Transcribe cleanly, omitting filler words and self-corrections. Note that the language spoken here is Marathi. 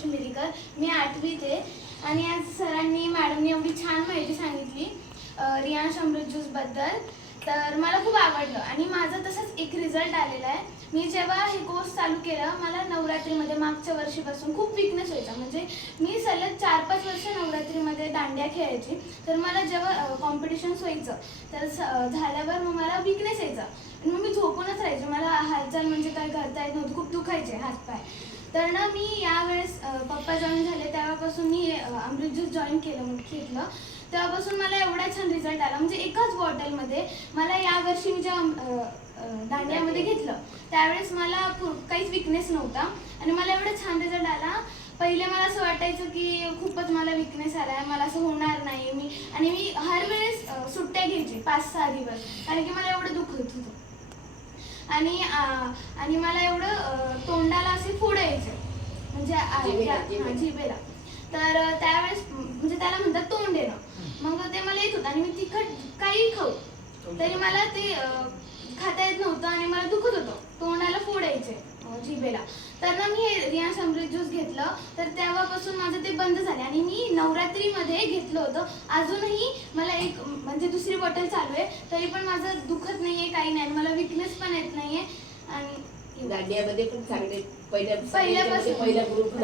यश मिरीकर, मी 8वीत आहे आणि आज सरांनी मॅडमनी एवढी छान माहिती सांगितली रियांश अमृत ज्यूसबद्दल, तर मला खूप आवडलं आणि माझा तसाच एक रिझल्ट आलेला आहे. मी जेव्हा हे कोर्स चालू केला, मला नवरात्रीमध्ये मागच्या वर्षीपासून खूप विकनेस व्हायचा. म्हणजे मी सलग 4-5 वर्ष नवरात्रीमध्ये दांडिया खेळायची, तर मला जेव्हा कॉम्पिटिशन्स व्हायचं तर झाल्यावर मग मला विकनेस यायचा आणि मग मी झोपूनच राहायचे. मला हालचाल म्हणजे काय करता येत नव्हतं, खूप दुखायचे हातपाय. तर ना मी यावेळेस पप्पा जॉईन झाले तेव्हापासून मी अमृत ज्यूस जॉईन केलं, घेतलं. तेव्हापासून मला एवढा छान रिझल्ट आला. म्हणजे एकाच बॉटलमध्ये मला यावर्षी मी जेव्हा दांडियामध्ये घेतलं त्यावेळेस मला काहीच विकनेस नव्हता आणि मला एवढा छान रिझल्ट आला. पहिले मला असं वाटायचं की खूपच मला विकनेस आला आहे, मला असं होणार नाही. मी हर वेळेस सुट्ट्या घ्यायची 5-6 दिवस, कारण की मला एवढं दुखत होतं आणि मला एवढं तोंडाला असे फोड यायचे, म्हणजे जिभेला. तर त्यावेळेस म्हणजे त्याला म्हणतात तोंड येणं. मग ते मला येत होतं आणि मी तिखट काही खाऊ तरी मला ते खाता येत नव्हतं आणि मला दुखत होतं, तोंडाला फोड यायचे जिभेला. तर ना मी हे रियांश अमृत ज्यूस घेतलं, तर तेव्हापासून माझं ते बंद झाले आणि मी नवरात्रीमध्ये घेतलं होतं. अजूनही मला एक म्हणजे दुसरी बॉटल चालू आहे, तरी पण माझं दुखत नाहीये, काही नाही, मला विकनेस पण येत नाहीये. आणि दांडियामध्ये पण चांगले पहिल्यापासून पहिल्यापासून पहिला ग्रुप